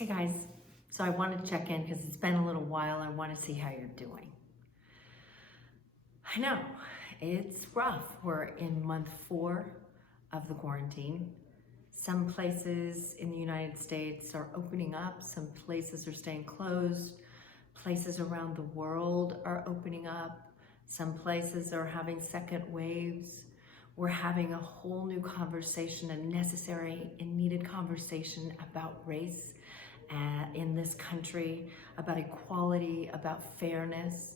Hey guys, so I wanted to check in because it's been a little while. I want to see how you're doing. I know, it's rough. We're in month 4 of the quarantine. Some places in the United States are opening up, some places are staying closed, places around the world are opening up, some places are having second waves. We're having a whole new conversation, a necessary and needed conversation about race in this country, about equality, about fairness.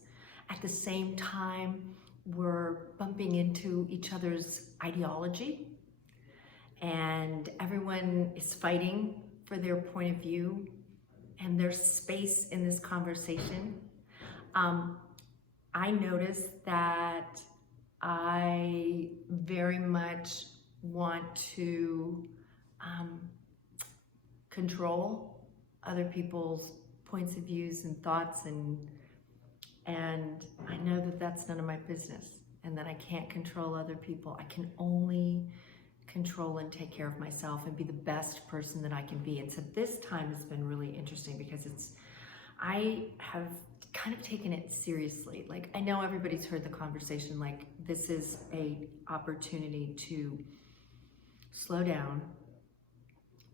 At the same time, we're bumping into each other's ideology, and everyone is fighting for their point of view and their space in this conversation. I noticed that I very much want to control other people's points of views and thoughts, and I know that that's none of my business, and that I can't control other people. I can only control and take care of myself and be the best person that I can be. And so this time has been really interesting because I have kind of taken it seriously. Like, I know everybody's heard the conversation, like this is a opportunity to slow down,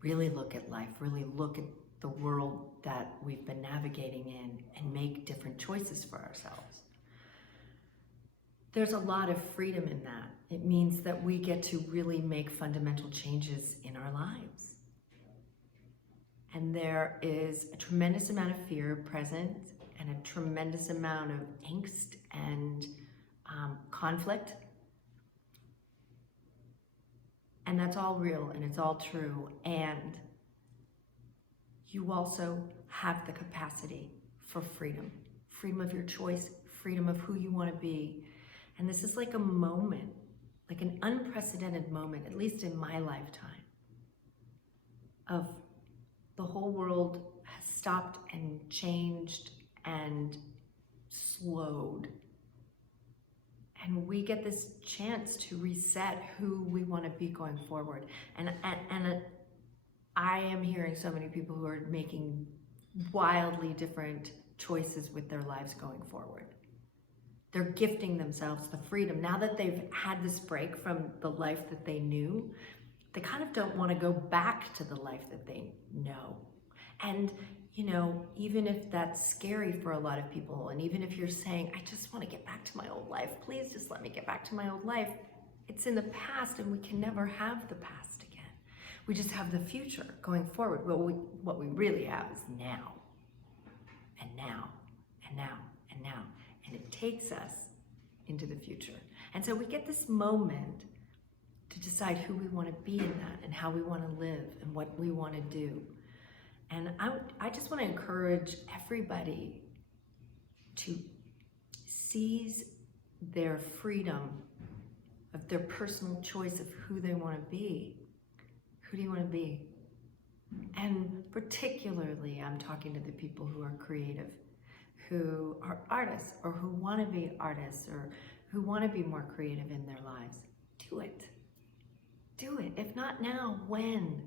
really look at life, really look at the world that we've been navigating in, and make different choices for ourselves. There's a lot of freedom in that. It means that we get to really make fundamental changes in our lives. And there is a tremendous amount of fear present, and a tremendous amount of angst and conflict. And that's all real, and it's all true. And you also have the capacity for freedom. Freedom of your choice, freedom of who you want to be. And this is like a moment, like an unprecedented moment, at least in my lifetime, of the whole world has stopped and changed and slowed. And we get this chance to reset who we want to be going forward. And I am hearing so many people who are making wildly different choices with their lives going forward. They're gifting themselves the freedom. Now that they've had this break from the life that they knew, they kind of don't want to go back to the life that they know. And, you know, even if that's scary for a lot of people, and even if you're saying, I just want to get back to my old life, please just let me get back to my old life. It's in the past, and we can never have the past again. We just have the future going forward. Well, what we really have is now, and now, and now, and now. And it takes us into the future. And so we get this moment to decide who we want to be in that, and how we want to live, and what we want to do. And I just want to encourage everybody to seize their freedom of their personal choice of who they want to be. Who do you want to be? And particularly, I'm talking to the people who are creative, who are artists, or who want to be artists, or who want to be more creative in their lives. Do it. Do it. If not now, when?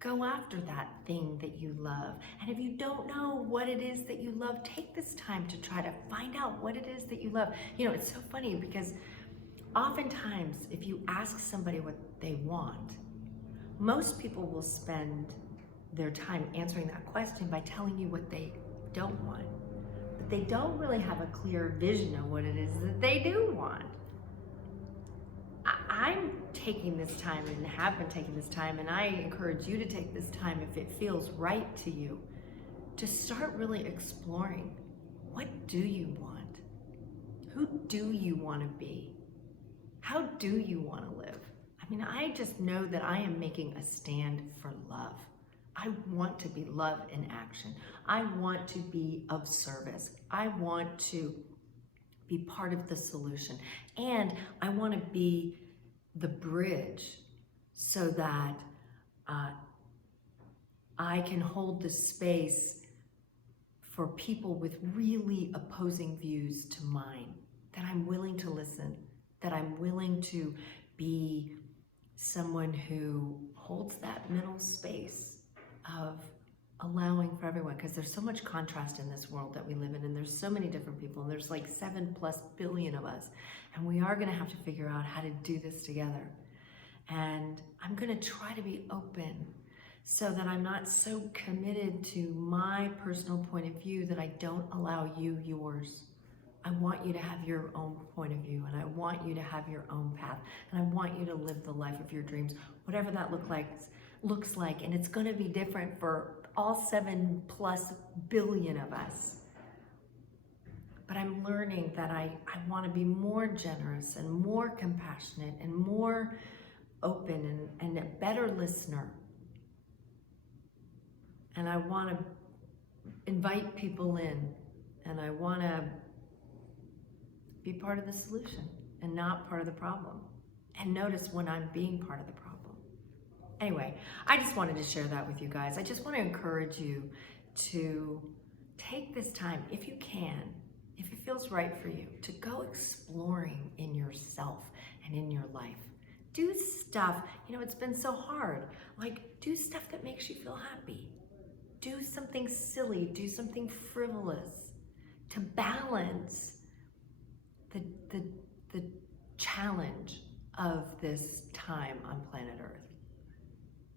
Go after that thing that you love. And if you don't know what it is that you love, take this time to try to find out what it is that you love. You know, it's so funny because oftentimes if you ask somebody what they want, most people will spend their time answering that question by telling you what they don't want. But they don't really have a clear vision of what it is that they do want. I'm taking this time, and have been taking this time, and I encourage you to take this time, if it feels right to you, to start really exploring, what do you want? Who do you want to be? How do you want to live? I mean, I just know that I am making a stand for love. I want to be love in action. I want to be of service. I want to be part of the solution. And I want to be the bridge so that I can hold the space for people with really opposing views to mine, that I'm willing to listen, that I'm willing to be someone who holds that middle space of allowing for everyone, because there's so much contrast in this world that we live in, and there's so many different people, and there's like 7+ billion of us, and we are going to have to figure out how to do this together. And I'm going to try to be open so that I'm not so committed to my personal point of view that I don't allow you yours. I want you to have your own point of view, and I want you to have your own path, and I want you to live the life of your dreams, whatever that looks like, and it's going to be different for all 7+ billion of us. But I'm learning that I want to be more generous and more compassionate and more open and a better listener. And I want to invite people in, and I want to be part of the solution and not part of the problem. And notice when I'm being part of the problem. Anyway, I just wanted to share that with you guys. I just want to encourage you to take this time, if you can, if it feels right for you, to go exploring in yourself and in your life. Do stuff, it's been so hard. Like, do stuff that makes you feel happy. Do something silly, do something frivolous to balance the challenge of this time on planet Earth.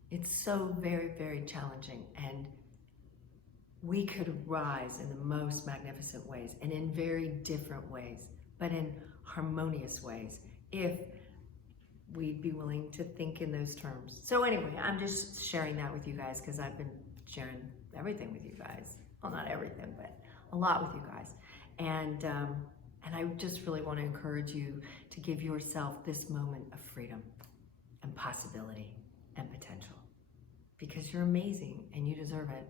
It's so very, very challenging, and we could rise in the most magnificent ways and in very different ways, but in harmonious ways, if we'd be willing to think in those terms. So anyway, I'm just sharing that with you guys because I've been sharing everything with you guys. Well, not everything, but a lot with you guys. And I just really want to encourage you to give yourself this moment of freedom and possibility and potential, because you're amazing and you deserve it.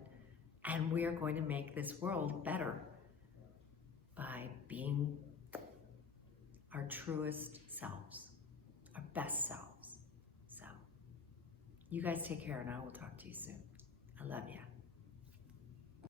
And we are going to make this world better by being our truest selves, our best selves. So you guys take care, and I will talk to you soon. I love you.